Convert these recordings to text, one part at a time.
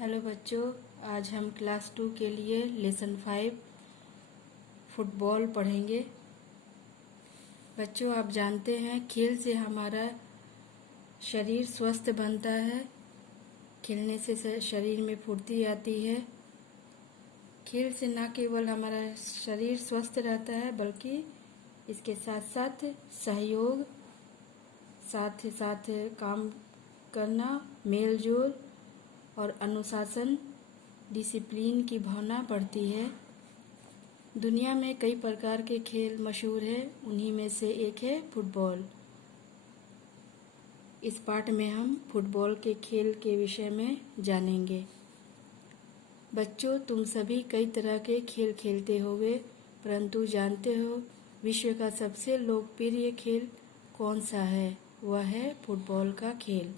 Hello बच्चों, आज हम क्लास 2 के लिए लेसन 5 फुटबॉल पढ़ेंगे। बच्चों, आप जानते हैं खेल से हमारा शरीर स्वस्थ बनता है। खेलने से शरीर में फुर्ती आती है। खेल से न केवल हमारा शरीर स्वस्थ रहता है बल्कि इसके साथ साथ सहयोग, साथ साथ काम करना, मेल जोल और अनुशासन, डिसिप्लिन की भावना बढ़ती है। दुनिया में कई प्रकार के खेल मशहूर हैं, उन्हीं में से एक है फुटबॉल। इस पाठ में हम फुटबॉल के खेल के विषय में जानेंगे। बच्चों, तुम सभी कई तरह के खेल खेलते होगे, परंतु जानते हो विश्व का सबसे लोकप्रिय खेल कौन सा है? वह है फुटबॉल का खेल।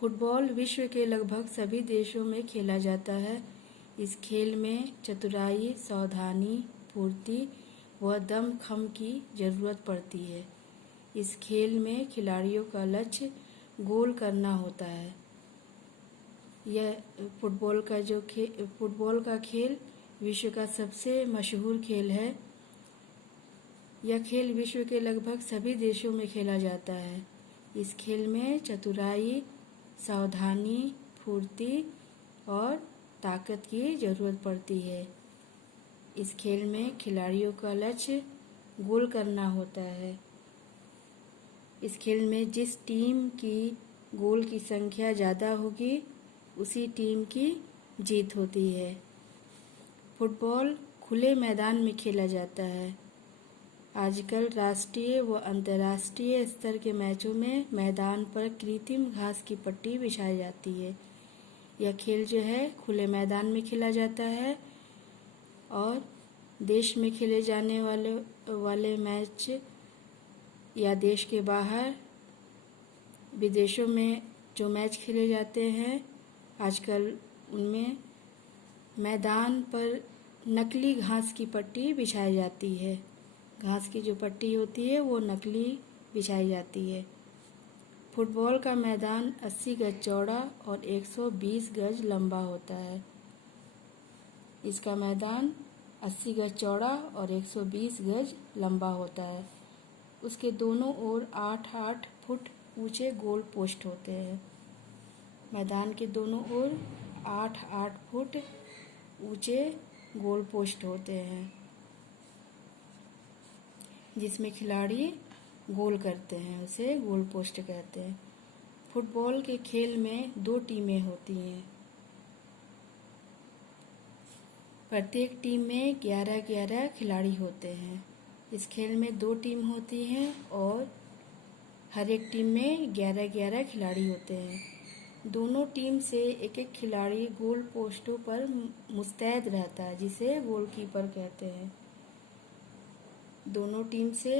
फुटबॉल विश्व के लगभग सभी देशों में खेला जाता है। इस खेल में चतुराई, सावधानी, फुर्ती व दम-खम की जरूरत पड़ती है। इस खेल में खिलाड़ियों का लक्ष्य गोल करना होता है। यह फुटबॉल का खेल विश्व का सबसे मशहूर खेल है। यह खेल विश्व के लगभग सभी देशों में खेला जाता है। इस खेल में चतुराई, सावधानी, फुर्ती और ताकत की जरूरत पड़ती है। इस खेल में खिलाड़ियों का लक्ष्य गोल करना होता है। इस खेल में जिस टीम की गोल की संख्या ज़्यादा होगी उसी टीम की जीत होती है। फुटबॉल खुले मैदान में खेला जाता है। आजकल राष्ट्रीय व अंतर्राष्ट्रीय स्तर के मैचों में मैदान पर कृत्रिम घास की पट्टी बिछाई जाती है। यह खेल जो है खुले मैदान में खेला जाता है और देश में खेले जाने वाले मैच या देश के बाहर विदेशों में जो मैच खेले जाते हैं, आजकल उनमें मैदान पर नकली घास की पट्टी बिछाई जाती है। घास की जो पट्टी होती है वो नकली बिछाई जाती है। फुटबॉल का मैदान 80 गज चौड़ा और 120 गज लंबा होता है। इसका मैदान 80 गज चौड़ा और 120 गज लंबा होता है। उसके दोनों ओर 8-8 फुट ऊंचे गोल पोस्ट होते हैं। मैदान के दोनों ओर 8-8 फुट ऊंचे गोल पोस्ट होते हैं, जिसमें खिलाड़ी गोल करते हैं, उसे गोल पोस्ट कहते हैं। फुटबॉल के खेल में 2 टीमें होती हैं। प्रत्येक टीम में 11-11 खिलाड़ी होते हैं। इस खेल में 2 टीम होती हैं और हर एक टीम में 11-11 खिलाड़ी होते हैं। दोनों टीम से एक एक खिलाड़ी गोल पोस्टों पर मुस्तैद रहता है, जिसे गोलकीपर कहते हैं। दोनों टीम से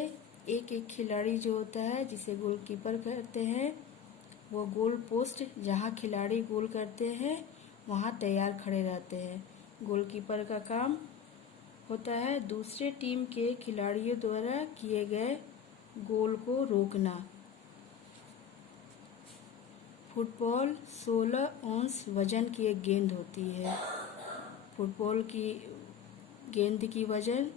एक एक खिलाड़ी जो होता है, जिसे गोलकीपर कहते हैं, वो गोल पोस्ट जहाँ खिलाड़ी गोल करते हैं वहाँ तैयार खड़े रहते हैं। गोलकीपर का काम होता है दूसरे टीम के खिलाड़ियों द्वारा किए गए गोल को रोकना। फुटबॉल 16 औंस वजन की एक गेंद होती है। फुटबॉल की गेंद की वजन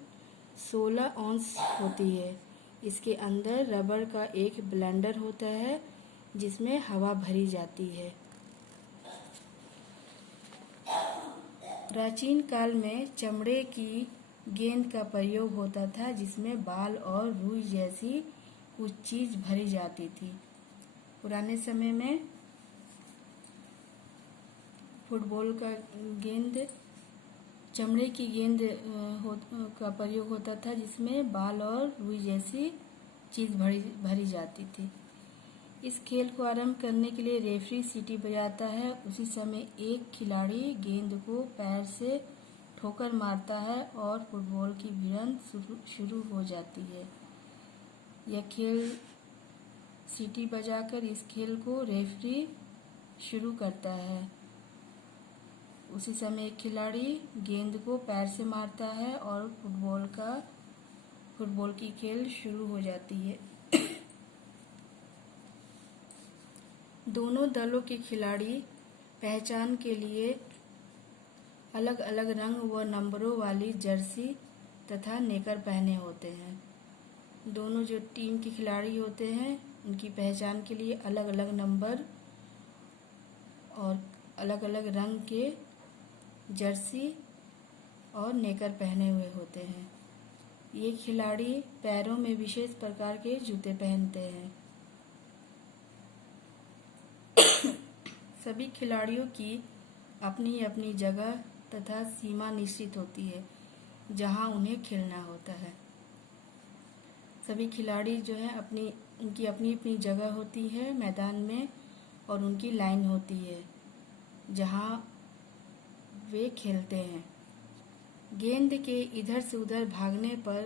16 औंस होती है। इसके अंदर रबर का एक ब्लेंडर होता है जिसमें हवा भरी जाती है। प्राचीन काल में चमड़े की गेंद का प्रयोग होता था, जिसमें बाल और रुई जैसी कुछ चीज भरी जाती थी। पुराने समय में फुटबॉल का गेंद चमड़े की गेंद का प्रयोग होता था, जिसमें बाल और रुई जैसी चीज भरी जाती थी। इस खेल को आरंभ करने के लिए रेफरी सीटी बजाता है। उसी समय एक खिलाड़ी गेंद को पैर से ठोकर मारता है और फुटबॉल की भिड़ंत शुरू हो जाती है। यह खेल सीटी बजाकर इस खेल को रेफरी शुरू करता है। उसी समय एक खिलाड़ी गेंद को पैर से मारता है और फुटबॉल की खेल शुरू हो जाती है। दोनों दलों के खिलाड़ी पहचान के लिए अलग अलग रंग व नंबरों वाली जर्सी तथा नेकर पहने होते हैं। दोनों जो टीम के खिलाड़ी होते हैं उनकी पहचान के लिए अलग अलग नंबर और अलग अलग रंग के जर्सी और नेकर पहने हुए होते हैं। ये खिलाड़ी पैरों में विशेष प्रकार के जूते पहनते हैं। सभी खिलाड़ियों की अपनी अपनी जगह तथा सीमा निश्चित होती है जहां उन्हें खेलना होता है। सभी खिलाड़ी जो है उनकी अपनी अपनी जगह होती है मैदान में और उनकी लाइन होती है जहां वे खेलते हैं। गेंद के इधर से उधर भागने पर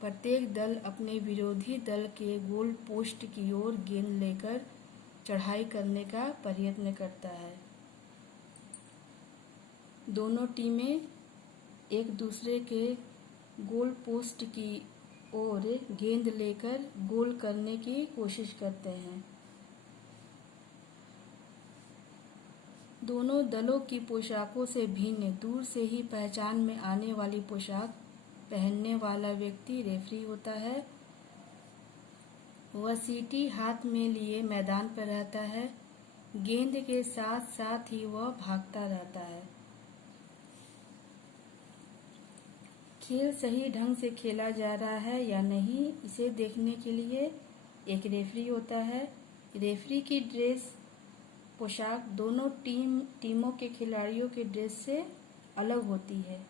प्रत्येक दल अपने विरोधी दल के गोल पोस्ट की ओर गेंद लेकर चढ़ाई करने का प्रयत्न करता है। दोनों टीमें एक दूसरे के गोल पोस्ट की ओर गेंद लेकर गोल करने की कोशिश करते हैं। दोनों दलों की पोशाकों से भिन्न दूर से ही पहचान में आने वाली पोशाक पहनने वाला व्यक्ति रेफरी होता है। वह सीटी हाथ में लिए मैदान पर रहता है। गेंद के साथ साथ ही वह भागता रहता है। खेल सही ढंग से खेला जा रहा है या नहीं, इसे देखने के लिए एक रेफरी होता है। रेफरी की ड्रेस पोशाक दोनों टीमों के खिलाड़ियों के ड्रेस से अलग होती है।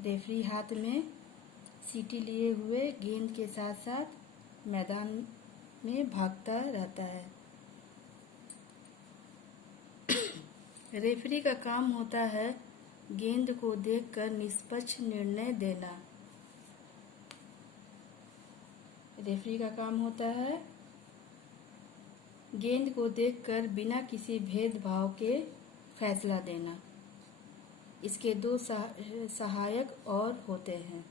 रेफरी हाथ में सीटी लिए हुए गेंद के साथ साथ मैदान में भागता रहता है। रेफरी का काम होता है गेंद को देखकर निष्पक्ष निर्णय देना। रेफरी का काम होता है गेंद को देखकर बिना किसी भेदभाव के फैसला देना। इसके दो सहायक और होते हैं।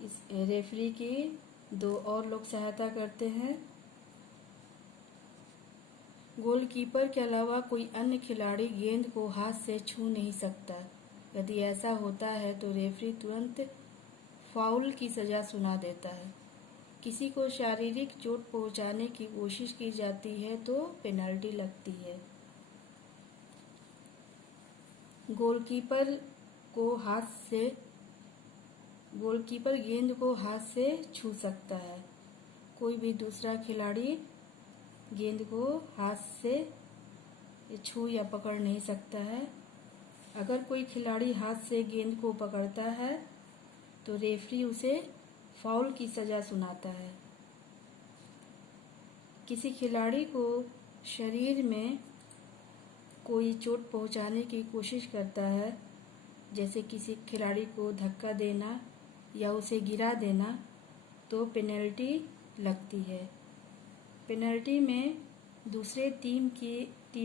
इस रेफरी की दो और लोग सहायता करते हैं। गोलकीपर के अलावा कोई अन्य खिलाड़ी गेंद को हाथ से छू नहीं सकता। यदि ऐसा होता है तो रेफरी तुरंत फाउल की सजा सुना देता है। किसी को शारीरिक चोट पहुंचाने की कोशिश की जाती है तो पेनल्टी लगती है। गोलकीपर गेंद को हाथ से छू सकता है। कोई भी दूसरा खिलाड़ी गेंद को हाथ से छू या पकड़ नहीं सकता है। अगर कोई खिलाड़ी हाथ से गेंद को पकड़ता है तो रेफरी उसे फाउल की सजा सुनाता है। किसी खिलाड़ी को शरीर में कोई चोट पहुंचाने की कोशिश करता है, जैसे किसी खिलाड़ी को धक्का देना या उसे गिरा देना, तो पेनल्टी लगती है। पेनल्टी में दूसरे टीम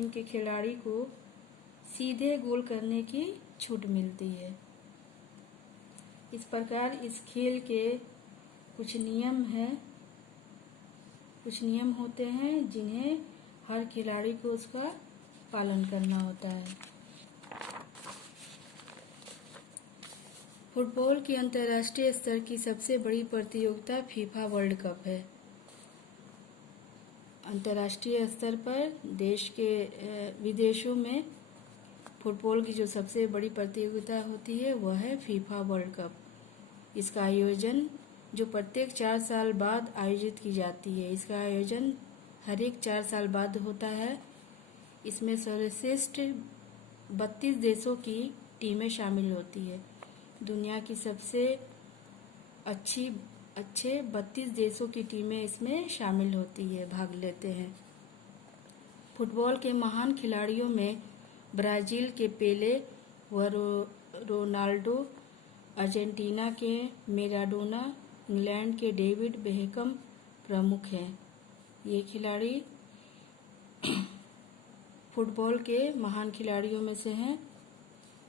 के खिलाड़ी को सीधे गोल करने की छूट मिलती है। इस प्रकार इस खेल के कुछ नियम होते हैं जिन्हें हर खिलाड़ी को उसका पालन करना होता है। फुटबॉल की अंतर्राष्ट्रीय स्तर की सबसे बड़ी प्रतियोगिता फीफा वर्ल्ड कप है। अंतर्राष्ट्रीय स्तर पर देश के विदेशों में फुटबॉल की जो सबसे बड़ी प्रतियोगिता होती है वह है फीफा वर्ल्ड कप। इसका आयोजन जो प्रत्येक 4 साल बाद आयोजित की जाती है। इसका आयोजन हर एक 4 साल बाद होता है। इसमें सर्वश्रेष्ठ 32 देशों की टीमें शामिल होती है। दुनिया की सबसे अच्छे 32 देशों की टीमें इसमें शामिल होती है, भाग लेते हैं। फुटबॉल के महान खिलाड़ियों में ब्राजील के पेले व रोनाल्डो, अर्जेंटीना के मैराडोना, इंग्लैंड के डेविड बेकहम प्रमुख हैं। ये खिलाड़ी फुटबॉल के महान खिलाड़ियों में से हैं।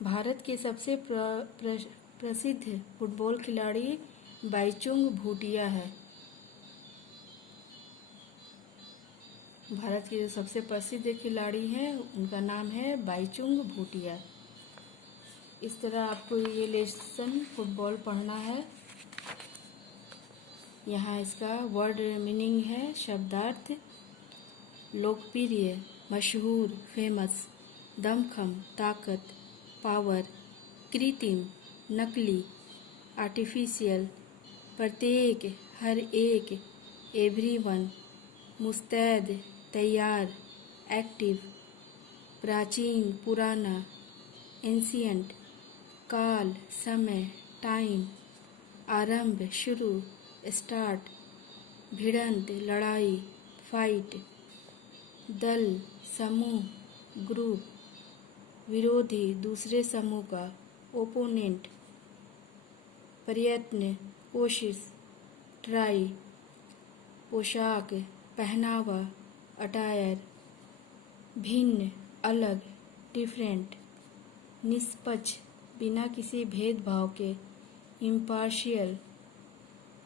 भारत के सबसे प्रसिद्ध फुटबॉल खिलाड़ी बाईचुंग भूटिया है। भारत के जो सबसे प्रसिद्ध खिलाड़ी हैं उनका नाम है बाईचुंग भूटिया। इस तरह आपको ये लेसन फुटबॉल पढ़ना है। यहाँ इसका वर्ड मीनिंग है, शब्दार्थ: लोकप्रिय, मशहूर, फेमस, दमखम, ताकत, पावर, कृत्रिम, नकली, आर्टिफिशियल, प्रत्येक, हर एक, एवरीवन, मुस्तैद, तैयार, एक्टिव, प्राचीन, पुराना, एंशियंट, काल, समय, टाइम, आरंभ, शुरू, स्टार्ट, भिड़ंत, लड़ाई, फाइट, दल, समूह, ग्रुप, विरोधी, दूसरे समूह का, ओपोनेंट, प्रयत्न, कोशिश, ट्राई, पोशाक, पहनावा, अटायर, भिन्न, अलग, डिफरेंट, निष्पक्ष, बिना किसी भेदभाव के, इम्पार्शियल,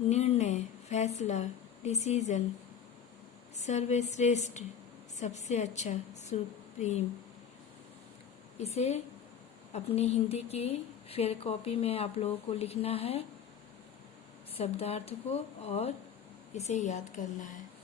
निर्णय, फैसला, डिसीजन, सर्वश्रेष्ठ, सबसे अच्छा, सुप्रीम। इसे अपनी हिंदी की फेयर कॉपी में आप लोगों को लिखना है, शब्दार्थ को, और इसे याद करना है।